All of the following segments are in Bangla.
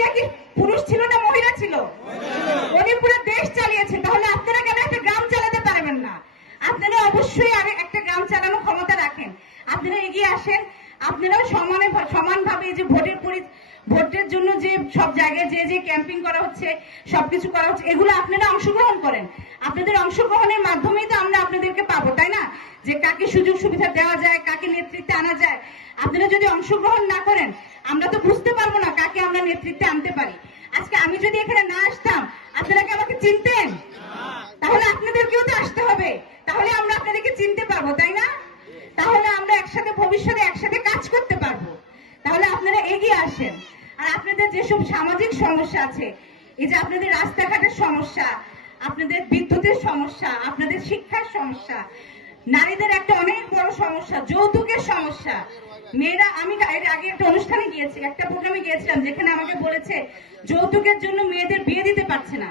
জিয়া কি পুরুষ ছিল না মহিলা ছিল? উনি পুরো দেশ চালিয়েছে। তাহলে আপনারা কেন একটা গ্রাম চালাতে পারবেন না? আপনারা অবশ্যই আরে একটা গ্রাম চালানোর ক্ষমতা রাখেন। আপনারা এগিয়ে আসেন। আপনারাও সমানভাবে যে ভোটের জন্য যে সব জায়গায় যে ক্যাম্পিং করা হচ্ছে, সবকিছু করা হচ্ছে, এগুলো আপনারা অংশগ্রহণ করেন। আপনাদের অংশগ্রহণের মাধ্যমেই তো আমরা আপনাদেরকে পাবো, তাই না? যে কাকে সুযোগ সুবিধা দেওয়া যায়, কাকে নেতৃত্বে আনা যায়। আপনারা যদি অংশগ্রহণ না করেন, আমরা তো বুঝতে পারবো না কাকে আমরা নেতৃত্বে আনতে পারি। আজকে আমি যদি এখানে না আসতাম, আপনারা কি আমাকে চিনতেন? তাহলে আপনাদেরকেও তো আসতে হবে, তাহলে আমরা আপনাদেরকে চিনতে পারবো, তাই না? তাহলে আমরা একসাথে ভবিষ্যতে একসাথে কাজ করতে পারবো। তাহলে আপনারা এগিয়ে আসেন। আর আপনাদের যেসব সামাজিক সমস্যা আছে, এই যে আপনাদের রাস্তাঘাটের সমস্যা, আপনাদের বিদ্যুতের সমস্যা, আপনাদের শিক্ষার সমস্যা, নারীদের একটা অনেক বড় সমস্যা যৌতুকের সমস্যা। মেয়েরা, আমি এর আগে একটা অনুষ্ঠানে গিয়েছি, একটা প্রোগ্রামে গিয়েছিলাম, যেখানে আমাকে বলেছে যৌতুকের জন্য মেয়েদের বিয়ে দিতে পারছে না।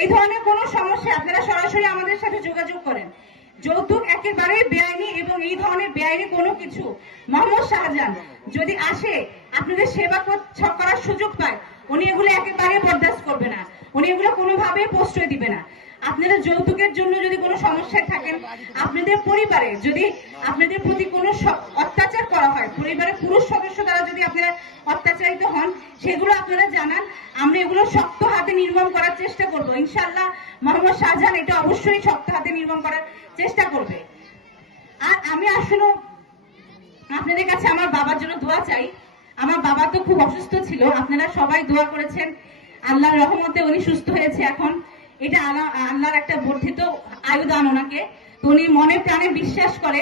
এই ধরনের কোনো সমস্যা আপনারা সরাসরি আমাদের সাথে যোগাযোগ করেন। যৌতুক একেবারে বেআইনি, এবং এই ধরনের বেআইনি কোনো কিছু মোহাম্মদ শাহজাহান যদি আসে আপনাদের সেবা করার সুযোগ পায়, উনি এগুলো একেবারে বরদাস্ত করবে না, উনি এগুলো কোনোভাবে প্রশ্রয় দিবে না। আপনারা যৌতুকের জন্য যদি কোনো সমস্যায় থাকেন, আপনাদের পরিবারে যদি আপনাদের প্রতি কোনো অত্যাচার করা হয়, পরিবারের পুরুষ সদস্য দ্বারা যদি আপনারা অত্যাচারিত হন, সেগুলো আপনারা জানান। আমরা এগুলো শক্ত হাতে নির্মূল করার চেষ্টা করবো। ইনশাআল্লাহ মোহাম্মদ শাহজাহান এটা অবশ্যই শক্ত হাতে নির্মূল করার চেষ্টা করবে। আর আমি আসলে আপনাদের কাছে আমার বাবার জন্য দোয়া চাই। আমার বাবা তো খুব অসুস্থ ছিল, আপনারা সবাই দোয়া করেছেন। আল্লাহর রহমতে উনি সুস্থ হয়েছে এখন। এটা আল্লাহর একটা বর্ধিত আয়ু দান ওনাকে। তো উনি মনে প্রাণে বিশ্বাস করে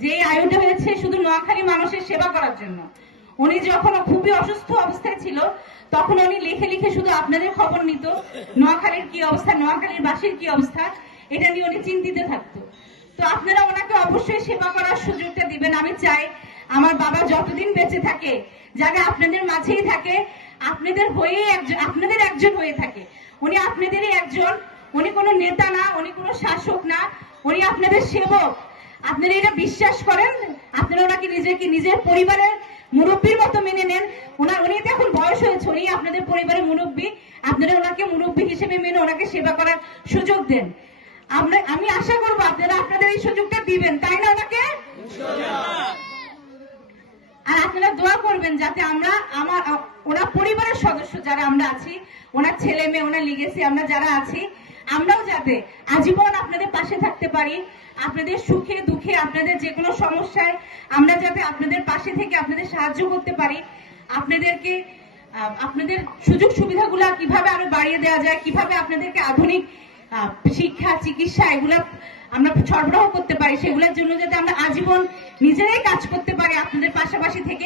যে এই আয়ুটা হয়েছে শুধু নোয়াখালী মানুষের সেবা করার জন্য। উনি যখন খুবই অসুস্থ অবস্থায় ছিল, তখন উনি লিখে লিখে শুধু আপনাদের খবর নিত, নোয়াখালীর কি অবস্থা, নোয়াখালীর বাসীর কি অবস্থা, এটা নিয়ে উনি চিন্তিত থাকতো। তো আপনারা ওনাকে অবশ্যই সেবা করার সুযোগটা দিবেন। আমি চাই আমার বাবা যতদিন বেঁচে থাকে, যারা আপনাদের মাঝেই থাকে, আপনাদের একজন হয়ে থাকে। উনি আপনাদেরই একজন। উনি কোনো নেতা না, উনি কোনো শাসক না, উনি আপনাদের সেবক। আপনারা এটা বিশ্বাস করেন, আপনারা ওনাকে নিজের পরিবারের মুরব্বীর মতো মেনে নেন। উনি তো এখন বয়স হয়েছে, উনি আপনাদের পরিবারের মুরব্বী। আপনারা ওনাকে মুরব্বী হিসেবে মেনে ওনাকে সেবা করার সুযোগ দেন। আমি আশা করবো আপনারা আপনাদের এই সুযোগটা দিবেন, তাই না? ওনাকে আর আপনারা দোয়া করবেন যাতে ওনার পরিবারের সদস্য যারা আমরা আছি, ওনার ছেলে মেয়ে, ওনার লিগেসি, আমরা যারা আছি, আমরাও যাতে আজীবন আপনাদের পাশে থাকতে পারি। আপনাদের সুখে দুঃখে, আপনাদের যে কোনো সমস্যায় আমরা যাতে আপনাদের পাশে থেকে আপনাদের সাহায্য করতে পারি। আপনাদের সুযোগ সুবিধাগুলো কিভাবে আরো বাড়িয়ে দেওয়া যায়, কিভাবে আপনাদেরকে আধুনিক শিক্ষা, চিকিৎসা এগুলো আমরা সরবরাহ করতে পারি, সেগুলোর জন্য যাতে আমরা আজীবন নিজেরাই কাজ করতে পারি আপনাদের পাশাপাশি থেকে।